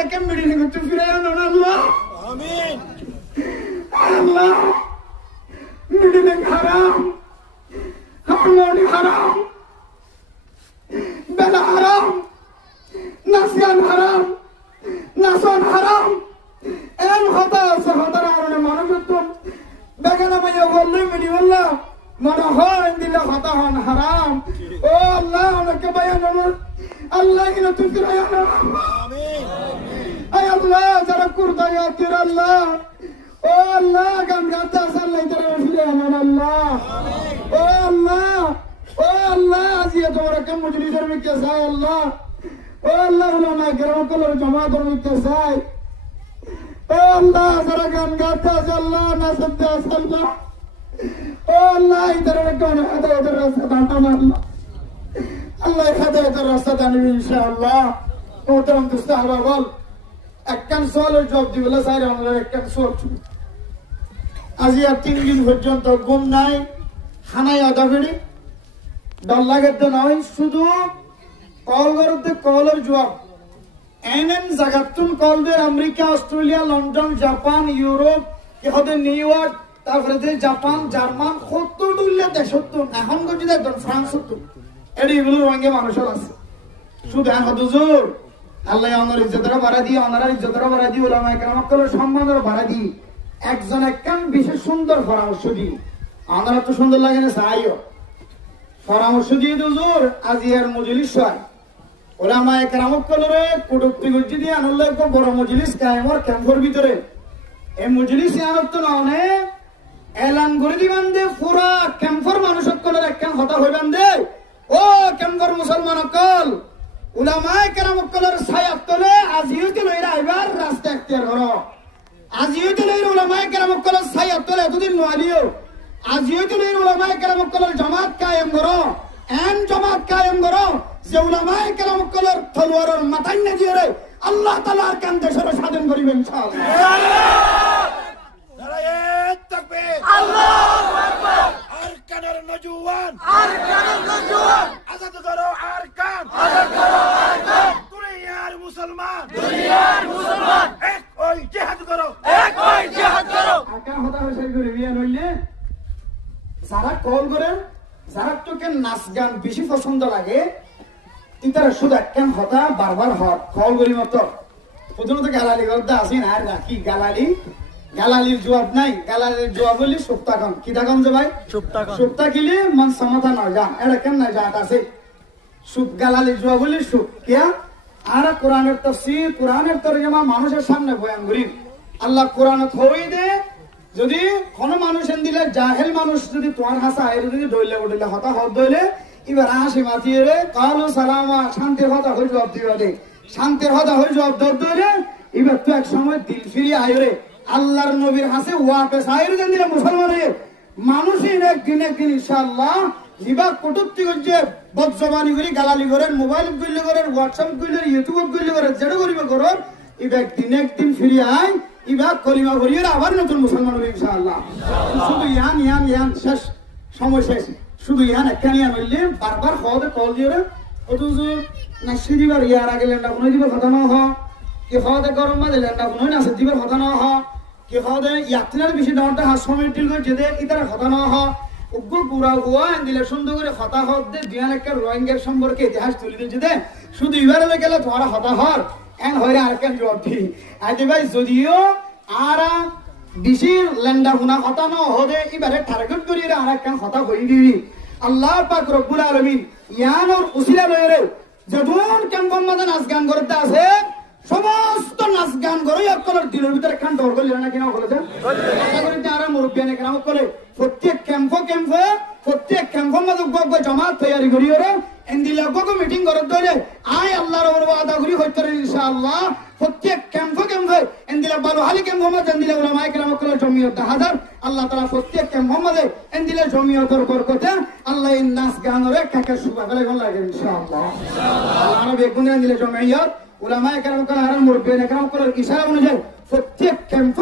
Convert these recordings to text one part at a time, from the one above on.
একে মিডিয়ে করতে ফিরে আনুন আল্লাহ আমিন আল্লাহ মিডিয়ে হারাম হারমোনি হারাম বেলা হারাম নাসিয়ান হারাম নাসন হারাম এন হতা আছে হতার আরনে মানুষত্ব বেগানা মাইয়া বললে মিডি বললা মনে হয় দিলে হতা হন হারাম ও আল্লাহ অনেকে বায়ান আল্লাহ কিনা তুই ফিরে আনুন আমিন ay Allah jara kurda ya tir Allah oh Allah gam gata sallai tara file aman Allah oh Allah aziya tora kam mujlisar mein kaisa Allah oh Allah ulama garam kolor jamaat mein kaisa oh Allah jara gam gata Allah na sabda sallah oh Allah idhar kon hada idhar rasta danta Allah hada idhar rasta dani inshallah muhtaram dost ahbab একখান সোয়ালের জবাব দিবেলা sir আমরা একখান সোয়াল আজি আর 3 দিন পর্যন্ত ঘুম নাই খানায় আদা ফেরি ডর লাগাতে নয় শুধু কল করতে কলের জবাব এনএন জাগাতুন কলদের America Australia London Japan Europe ইহাদের নিউ ইয়র্ক তারপরে জাপান জার্মান 70 দুল্লা দেশ 70 এখন যদি একদম ফ্রান্স 70 এগুলো রঙে মানুষের আছে শুধু এখন হুজুর আল্লাহ আমার ইজ্জতরা বাড়া দিয়ে ওনারা ইজ্জতরা বাড়া দিয়ে ওলামা কেরামদের সম্মানরা বাড়া দিয়ে একজন একখান বিশেষ সুন্দর পরামর্শ দিই আমরা তো সুন্দর লাগে না চাইও পরামর্শ দিয়ে হুজুর আজিয়ার মজলিস হয় ওলামা কেরামদের কুটুক্তি গুজি দিয়ে আনলে একটা বড় মজলিস কায়েমর ক্যাম্পের ভিতরে এই মজলিস আনত তো না এলান করে দিবান দে পুরা ক্যাম্পের মানুষ সকলের একখান কথা হইবান দে ও ক্যাম্পের মুসলমান সকল উলামায়ে কেরাম কলর ছায়াত তলে আজিয়তে লইরা আইবার রাস্তা এখতিয়ার করো আজিয়তে লইরা উলামায়ে কেরাম কলর ছায়াত তলে এতদিন নয়ালিও আজিয়তে লইরা উলামায়ে কেরাম কলর জামাত কায়েম করো এন জামাত কায়েম করো যে উলামায়ে কেরাম কলর তলোয়ারের মাথায় না দিয়ে আল্লাহ তাআলার কান দেশের স্বাধীন করিবেন ইনশাআল্লাহ নারায়ে তাকবীর আল্লাহু আকবার আরকানের নজওয়ান আজাদ করো আরকান আজাদ করো আরকান দুনিয়ার মুসলমান এক ওই জিহাদ করো আরকান হতা হইছে করে বিয়ান হইলে যারা কল করে যারা তোকে নাচ গান বেশি পছন্দ লাগে ইতারা শুধু একখান হতা বারবার হট কল করি মতো প্রথমত গালালি করতে আসি না আর কি গালালির জবাব নাই গালালির জবাব হইলে সুপ্তাকন কি থাকন যে ভাই সুপ্তা কিলে মন সমাধান হয় যা এটা কেন না জাত আছে সুপ গালালির জবাব হইলে সুপ কিয়া আর কোরআনের তাফসীর কোরআনের তরজমা মানুষের সামনে বয়ান করি আল্লাহ কোরআনত হই দে যদি কোন মানুষ দিলে জাহেল মানুষ যদি তোমার হাসা এর যদি দইলে উঠলে হতা হদ দইলে এবার আসি মাতিয়ে রে কালো সালামা শান্তির হতা হই জবাব দিবা দে শান্তির হতা হই জবাব দইলে এবার তো এক সময় দিল ফিরিয়ে আইরে আল্লাহর নবীর হাসে ওয়াপস আইরে দেন দিলে মুসলমানের মানুষই একদিন ইনশাআল্লাহ হিবা কটুক্তি করছে বদজবানি করি গালালি করেন মোবাইল গুলি করেন হোয়াটসঅ্যাপ গুলি ইউটিউব গুলি করেন যেটা করিবে করেন ইবা একদিন ফিরিয়ে আই ইবা কলিমা করিয়ে আবার নতুন মুসলমান হবে ইনশাআল্লাহ শুধু ইয়ান শেষ সময় শেষ শুধু ইয়ান একখানি আনলে বারবার খাওয়াতে কল দিয়ে অথচ নাসি দিবার ইয়ার আগে লেন্ডা কোনো দিবার কথা না হ কি খাওয়াতে গরম বাজে লেন্ডা কোনো নাসি দিবার কথা না হ কি খাওয়াতে ইয়াত্রার বেশি ডাউনটা হাস সমিটিল করে যেতে ইতারা কথা না হ উগ্র পুরা গোয়া দিলে সুন্দর করে হতা হত দে দুয়ান একটা রোহিঙ্গার সম্পর্কে ইতিহাস তুলে দিয়েছে দে শুধু ইবারে গেলে তোমার হতা হর এন হইরে আর কেন জবাব দি আজে ভাই যদিও আর বেশি লেন্ডা হুনা হতা না হদে ইবারে টার্গেট করিয়ে আর কেন হতা হই দিবি আল্লাহ পাক রব্বুল আলামিন ইয়ানোর উসিলা লয়রে যদুন কেমন মাঝে নাচ গান করতে আছে সমস্ত নাচ গান করে আপনার দিলের ভিতরে খান ডর করলেন না কিনা বলেছে আর মুরব্বিয়ানে কেন করে প্রত্যেক ক্যাম্প মাঝে জমাত তৈরি করি ওরে এন্দিলা মিটিং করে ধরে আয় আল্লাহর ওপর ওয়াদা করি হইতে ইনশাআল্লাহ প্রত্যেক ক্যাম্প এন্দিলা বালু হালি ক্যাম্প মাঝে এন্দিলা উলামায়ে কেরাম কল জমিয়ত 10,000 আল্লাহ তাআলা প্রত্যেক ক্যাম্প মাঝে এন্দিলা জমিয়তের বরকতে আল্লাহ এই নাচ গানরে কাকে সুবা ফেলে লাগে ইনশাআল্লাহ আল্লাহ বেগুনে এন্দিলা জমিয়ত উলামায়ে কেরাম কল আর মুরব্বিয়ানে কেরাম কল ইশারা অনুযায়ী প্রত্যেক ক্যাম্প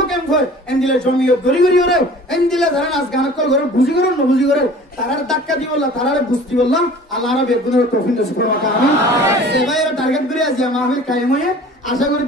এন্দিলা জমিয়ত গরি ওরে এন্দিলা যারা নাচ গান কল করে বুঝি করে না বুঝি করে তারার ধাক্কা দি বললা তারারে বুঝতি বললাম আল্লাহর বেগুনের তৌফিক নসিব করুন আমিন সেবাইরা টার্গেট করে আজ মাহফিল কায়েম হয়ে আশা করি